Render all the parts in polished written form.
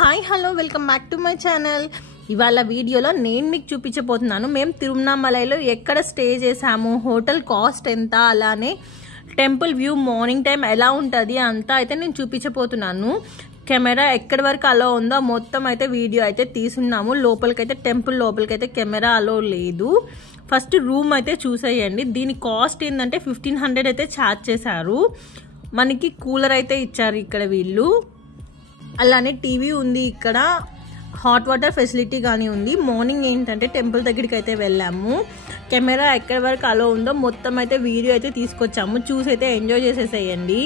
Hi hello welcome back to my channel. ఇవాళ వీడియోలో నేను మీకు చూపించబోతున్నాను మేము తిరువన్నామలైలో ఎక్కడ స్టే చేసాము, హోటల్ కాస్ట్ ఎంత, అలానే టెంపుల్ వ్యూ మార్నింగ్ టైం ఎలా ఉంటుంది అంతా అయితే నేను చూపించబోతున్నాను. కెమెరా ఎక్కడి వరకు అలో ఉందో మొత్తం అయితే వీడియో అయితే తీసున్నాము. లోపలికైతే టెంపుల్ లోపలికైతే కెమెరా అలో లేదు. ఫస్ట్ రూమ్ అయితే చూసేయండి. దీని కాస్ట్ ఏంటంటే 1500 అయితే ఛార్జ్ చేశారు. మనకి కూలర్ అయితే ఇచ్చారు ఇక్కడ వీళ్ళు. అలానే టీవీ ఉంది, ఇక్కడ హాట్ వాటర్ ఫెసిలిటీ కానీ ఉంది. మార్నింగ్ ఏంటంటే టెంపుల్ దగ్గరికి అయితే వెళ్ళాము. కెమెరా ఎక్కడి వరకు అలో ఉందో మొత్తం అయితే వీడియో అయితే తీసుకొచ్చాము. చూసి అయితే ఎంజాయ్ చేసేసేయండి.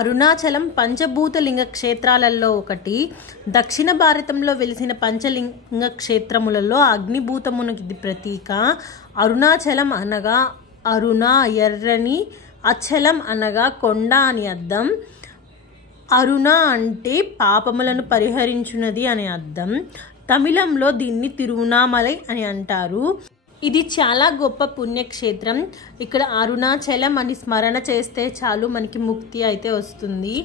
అరుణాచలం పంచభూతలింగ క్షేత్రాలలో ఒకటి. దక్షిణ భారతంలో వెలిసిన పంచలింగ క్షేత్రములలో అగ్నిభూతమునకి ప్రతీక. అరుణాచలం అనగా అరుణ ఎర్రని, అచలం అనగా కొండ అని అర్థం. అరుణ అంటే పాపములను పరిహరించున్నది అని అర్థం. తమిళంలో దీన్ని తిరువన్నామలై అని అంటారు. ఇది చాలా గొప్ప పుణ్యక్షేత్రం. ఇక్కడ అరుణాచలం అని స్మరణ చేస్తే చాలు మనకి ముక్తి అయితే వస్తుంది.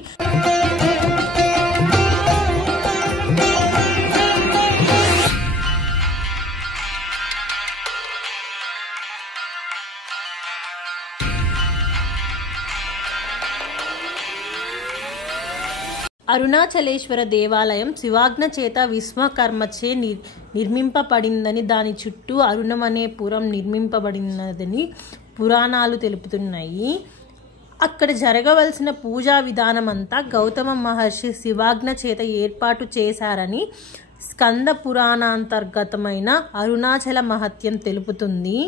అరుణాచలేశ్వర దేవాలయం శివాజ్ఞ చేత విశ్వకర్మచే నిర్మింపబడిందని, దాని చుట్టూ అరుణం అనే పురం నిర్మింపబడినదని పురాణాలు తెలుపుతున్నాయి. అక్కడ జరగవలసిన పూజా విధానం అంతా గౌతమ మహర్షి శివాజ్ఞ చేత ఏర్పాటు చేశారని స్కంద పురాణాంతర్గతమైన అరుణాచల మహత్యం తెలుపుతుంది.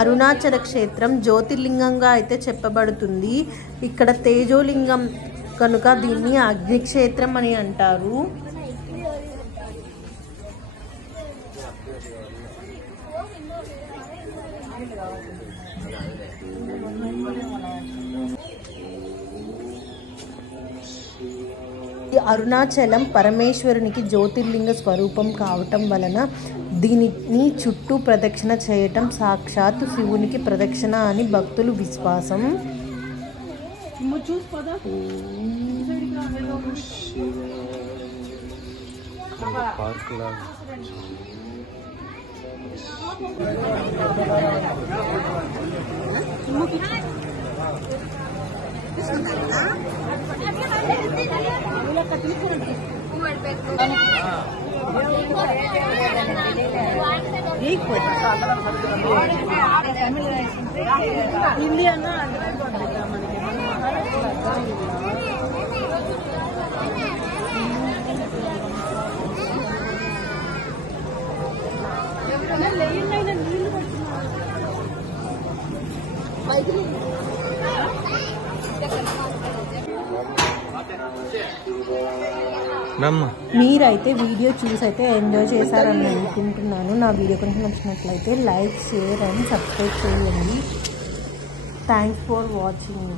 అరుణాచల క్షేత్రం జ్యోతిర్లింగంగా అయితే చెప్పబడుతుంది. ఇక్కడ తేజోలింగం కనుక దీన్ని అగ్నిక్షేత్రం అని అంటారు. అరుణాచలం పరమేశ్వరునికి జ్యోతిర్లింగ స్వరూపం కావటం వలన దీనిని చుట్టూ ప్రదక్షిణ చేయటం సాక్షాత్ శివునికి ప్రదక్షిణ అని భక్తులు విశ్వాసం. మీరైతే వీడియో చూసి అయితే ఎంజాయ్ చేశారని అనుకుంటున్నాను. నా వీడియో కొంచెం నచ్చినట్లయితే లైక్, షేర్ అండ్ సబ్స్క్రైబ్ చేయండి. Thanks for watching.